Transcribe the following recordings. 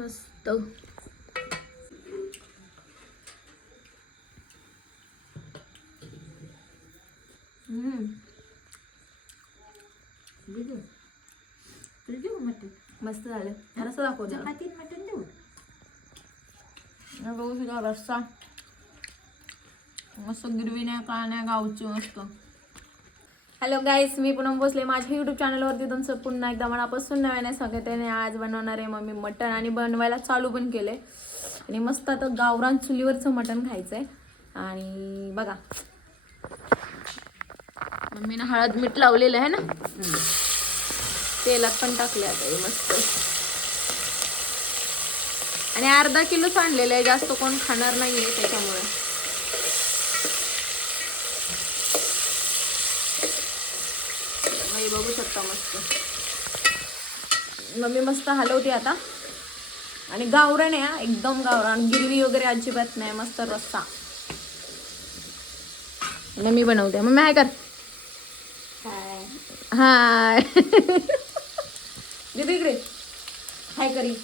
मस्त. मस्त झालं. रस्सा दाखव जरा. मटन देऊ. बघू शकता रस्सा मस्त, गिरवी नाही काय नाही, गावची मस्त. हॅलो गाईस, मी पूनम भोसले माझ्या यूट्यूब चॅनलवरती तुमचं पुन्हा एकदा मनापासून नव्याने स्वागत आहे. आज बनवणार आहे मम्मी मटण आणि बनवायला चालू पण केले. आणि मस्त आता गावरान चुलीवरचं मटण खायचंय. आणि बघा मम्मीनं हळद मीठ लावलेलं आहे ना, तेलात पण टाकले आता हे मस्त. आणि अर्धा किलोच आणलेलं आहे, जास्त कोण खाणार नाहीये त्याच्यामुळे. बघू शकता मस्त मम्मी मस्त हलवते आता. आणि गावरान आहे एकदम, गावरान, गिरवी वगैरे अजिबात नाही. मस्त रस्सा मम्मी बनवते. मम्मी हाय कर. हाय दीदी इकडे हाय करी.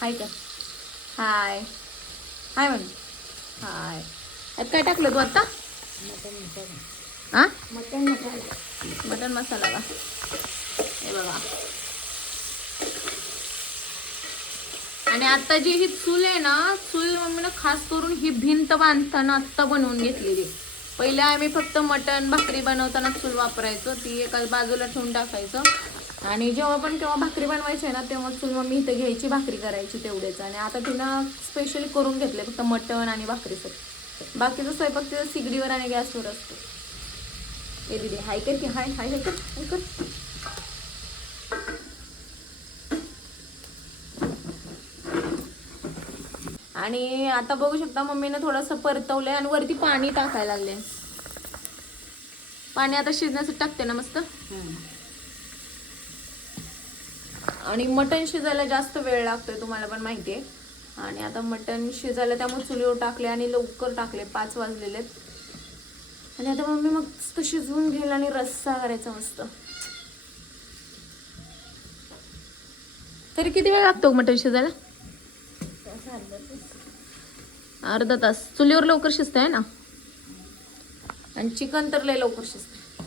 हाय कर. हाय हाय म्हण. हाय. काय टाकलं तू आता? मटन मसाला. मटन मसाला का? हे बघा. आणि आता जी ही चूल आहे ना, चूल मम्मीनं खास करून ही भिंत बांधताना आत्ता बनवून घेतलेली. पहिले आम्ही फक्त मटन भाकरी बनवताना चूल वापरायचो, ती एका बाजूला ठेवून टाकायचं. आणि जेव्हा पण केव्हा भाकरी बनवायची ना, तेव्हा चूल मम्मी इथं घ्यायची, भाकरी करायची तेवढेच. आणि आता तिनं स्पेशली करून घेतले फक्त मटन आणि भाकरीसाठी. बाकीचं स्वयंपाक तिथं सिगडीवर आणि गॅसवर असतो. हे दीदी हाय कर की. हाय हाय हाय कर, हाय कर. आणि आता बघू शकता मम्मीनं थोडंसं परतवलंय आणि वरती पाणी टाकायला लागले. पाणी आता शिजण्यासाठी टाकते ना मस्त. आणि मटण शिजायला जास्त वेळ लागतोय तुम्हाला पण माहितीये. आणि आता मटण शिजायला त्यामुळे चुलीवर टाकले आणि लवकर टाकले, 5 वाजलेलेत. आणि आता मम्मी मस्त शिजवून घेईल आणि रस्सा करायचा मस्त. तरी किती वेळ लागतो मटण शिजायला? अर्धा तास. चुलीवर लवकर शिजतंय ना. आणि चिकन तर लय लवकर शिजतंय,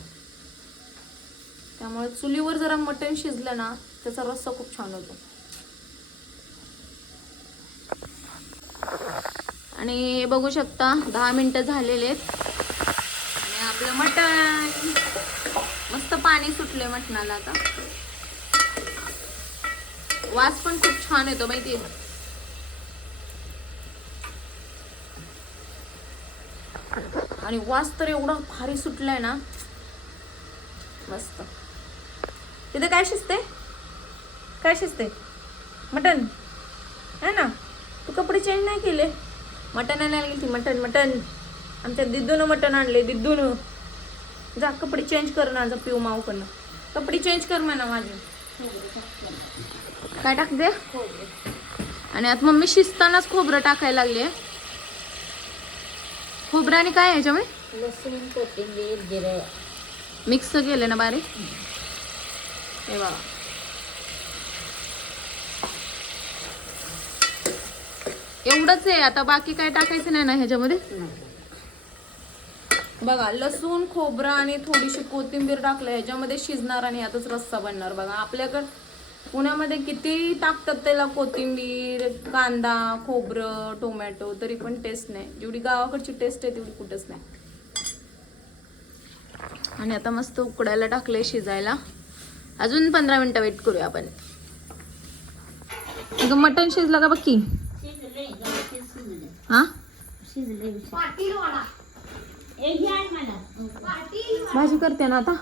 त्यामुळे चुलीवर जरा मटण शिजलं ना त्याचा रस्सा खूप छान होतो. आणि बघू शकता 10 मिनिटं झालेले आहेत. आणि आपलं मटण मस्त पाणी सुटले मटणाला. आता वास पण खूप छान येतो माहितीये. आणि वास तर एवढा भारी सुटलाय ना मस्त. तिथे काय शिजते? काय शिजते? मटन है ना. तू कपडे चेंज नाही केले? मटन आणायला गेली. मटन मटन आमच्या दिदूनं मटन आणले. दिदूनं जा कपडे चेंज कर ना. जा पिऊ माऊकडनं कपडे चेंज कर म्हणा माझे. काय टाकते? आणि आता मम्मी शिजतानाच खोबरं टाकायला लागले. खोबरं आणि काय ह्याच्यामध्ये? लसूण, कोथिंबीर, जिरं मिक्स केले ना बारीक. हे बघा एवढंच आहे. आता बाकी काय टाकायचं नाही ना ह्याच्यामध्ये. बघा लसूण, खोबरं आणि थोडीशी कोथिंबीर टाकलं, ह्याच्यामध्ये शिजणार आणि यातच रस्सा बनणार. बघा आपल्याकडे पुण्यामध्ये किती टाकतात त्याला, कोथिंबीर, कांदा, खोबरं, टोमॅटो, तरी पण टेस्ट नाही. जेवढी गावाकडची टेस्ट आहे तेवढी कुठंच नाही. आणि आता मस्त उकडायला टाकलंय शिजायला. अजून 15 मिनिटं वेट करूया आपण. मटण शिजलं का बघ की. हा भाजी करते ना आता.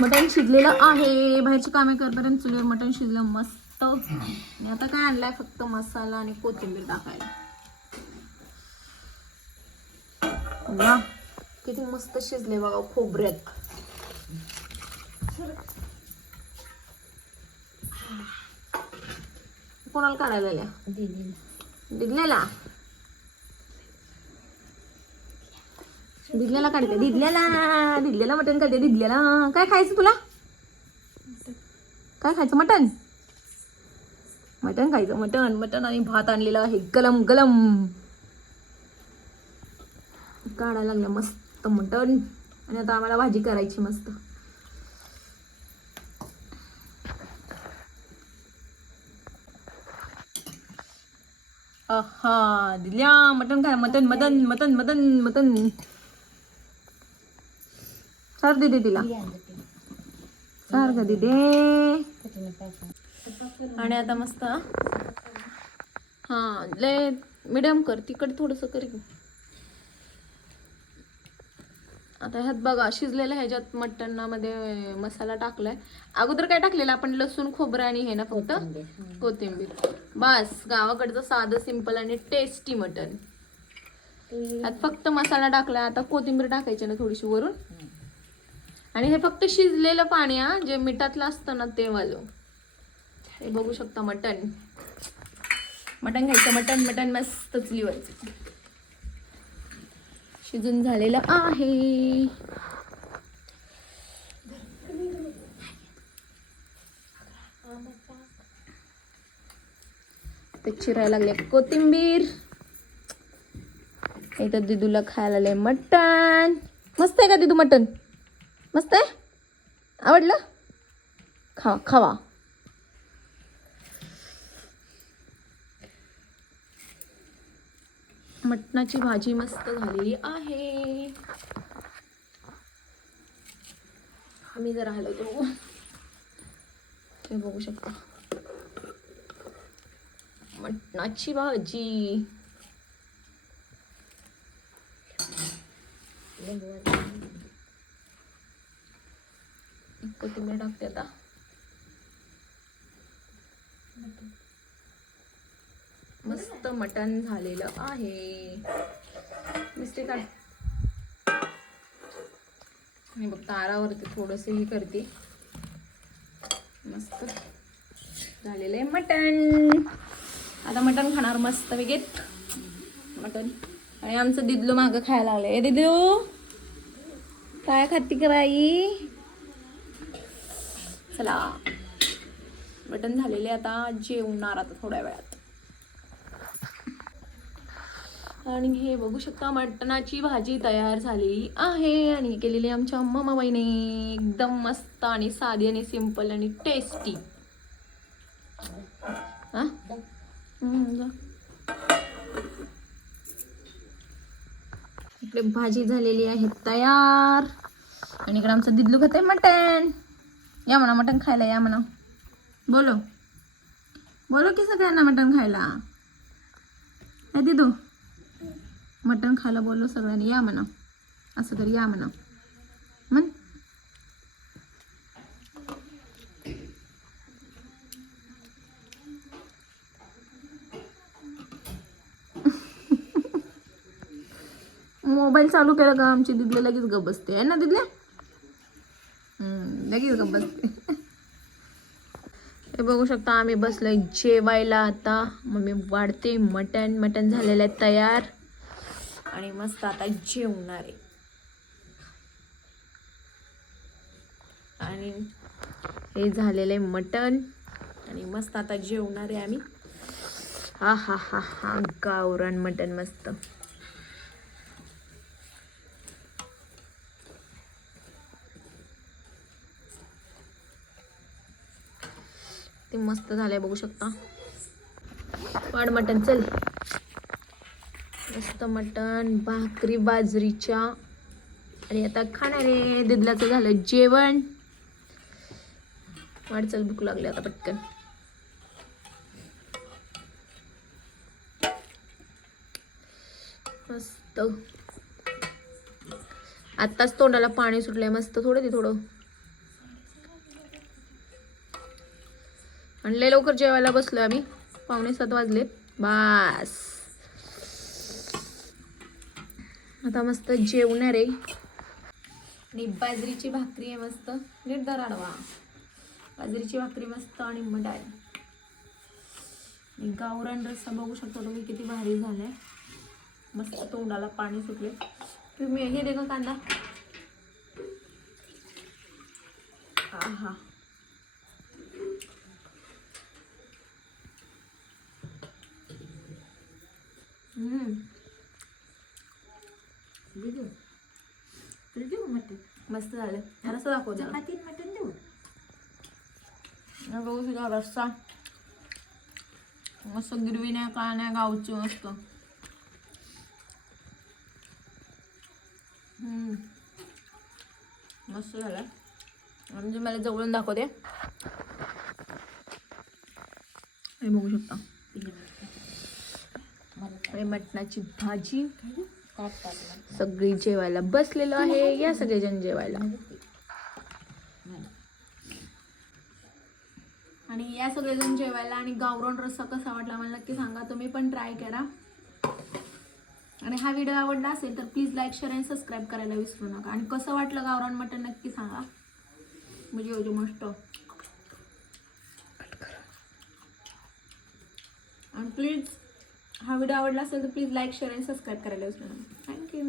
मटण शिजलेलं आहे. बाहेरची कामे करपर्यंत चुलीवर मटण शिजलं मस्त. आणि आता काय आणलंय फक्त मसाला आणि कोथिंबीर टाकायला. वा किती मस्त शिजले बघा खोबऱ्यात. कोणाला काढायला आल्या? दिदल्याला. दिदल्याला काढते. दिदल्याला मटण काढते. दिदल्याला काय खायचं तुला? काय खायचं? मटण. मटण खायचं. मटण मटण आणि भात आणलेला आहे गलम गलम. काढायला लागलं मस्त मटण. आणि आता आम्हाला भाजी करायची मस्त. आहा दिल्या मटण खाय. मटण मटण मटण मटण मटण. सर दे तिला. सारखं दे. आणि आता मस्त हा लय मिडियम कर. तिखट थोडंसं कर. आता ह्यात बघा शिजलेल्या ह्याच्यात मटणामध्ये मसाला टाकलाय. अगोदर काय टाकलेलं आपण? लसूण खोबरं आणि हे ना फक्त कोथिंबीर. बस गावाकडचं साधं सिंपल आणि टेस्टी मटण. ह्यात फक्त मसाला टाकलाय. आता कोथिंबीर टाकायची ना थोडीशी वरून. आणि हे फक्त शिजलेलं पाणी हा, जे मिठातलं असतं ना ते वालं. हे बघू शकता मटण. मटण घ्यायचं. मटण मटण मस्त चुलीवरचं शिजून झालेलं आहे. ते चिरायला लागले कोथिंबीर. इथं दिदूला खायला आलंय मटण. मस्त आहे का दिदू मटण? मस्त आहे. आवडलं? खावा खावा. मटणाची भाजी मस्त झालेली आहे. आम्ही जर हलवतो ते बघू शकता. मटणाची भाजी. कोथिंबीर टाकते आता. मस्त मटण झालेलं आहे. मिस्टेक काय? मी बघ तारावरती थोडंसं हे करते. मस्त झालेलं आहे मटण. आता मटण खाणार मस्त वेगेत मटण. आणि आमचं दिदलू मागं खायला लागलंय. दिदू काय खाती कराई? चला मटण झालेले. आता जेवणार आता थोड्या वेळात. आणि हे बघू शकता मटणाची भाजी तयार झालेली आहे. आणि केलेली आमच्या मम्माबाईने. एकदम मस्त आणि साधी आणि सिंपल आणि टेस्टी. इकडे भाजी झालेली आहे तयार. आणि इकडे आमचं दिदलू खाते मटण. या म्हणा मटण खायला. या म्हणा. बोलो बोलो की सगळ्यांना मटण खायला. हे दिदू मटण खायला बोललो सगळ्यांनी. या म्हणा. असं तरी या म्हणा. म्हण. मोबाईल चालू केला का आमची दिदले लगेच गप बसते. आहे ना दिदले? लगेच गप बसते. हे बघू शकता आम्ही बसलोय जेवायला आता. मम्मी वाढते मटण. मटण झालेलं आहे तयार. आणि मस्त आता जेवणार आहे. आणि हे झालेलं आहे मटण. आणि मस्त आता जेवणार आहे आम्ही. हा हा हा हा गावरान मटण मस्त. ते मस्त झालंय बघू शकता. वाढ मटण चल. मस्त मटण भाकरी बाजरीच्या. आणि आता खाणारे. दिदल्याचं झालं जेवण. वाढ चल भूक लागली आता पटकन. मस्त आत्ताच तोंडाला पाणी सुटलंय मस्त. थोडं. आणि लय लवकर जेवायला बसलोय आम्ही. 6:45 वाजलेत. बास आता मस्त जेवणार आहे. आणि बाजरीची भाकरी आहे मस्त. नीट दर आडवा. बाजरीची भाकरी मस्त आणि मटार. आणि गावरान रस्सा बघू शकता तुम्ही किती भारी झालाय. मस्त तोंडाला पाणी सुटले. तुम्ही हे दे का कांदा. हा देऊ तुला देऊ मटण मस्त झालं रस्सा दाखव जरा. चपातीत मटण देऊ बघू तुझा रस्सा मस्त गिरवी नाही काय नाही गावची मस्त. मस्त झालं म्हणजे मला जवळून दाखवते. हे बघू शकता आणि मटणाची भाजी. सगळी जेवायला बसलेलो आहे. या सगळेजण जेवायला. आणि या सगळेजण जेवायला. आणि गावरान रस्सा कसा वाटला मला नक्की सांगा. तुम्ही पण ट्राय करा. आणि हा व्हिडिओ आवडला असेल तर प्लीज लाईक शेअर आणि सबस्क्राईब करायला विसरू नका. आणि कसं वाटलं गावरान मटण नक्की सांगा. म्हणजे मस्त. आणि प्लीज हा व्हिडिओ आवडला असेल तर प्लीज लाईक शेअर आणि सबस्क्राईब करायला विसरू नका. थँक्यू.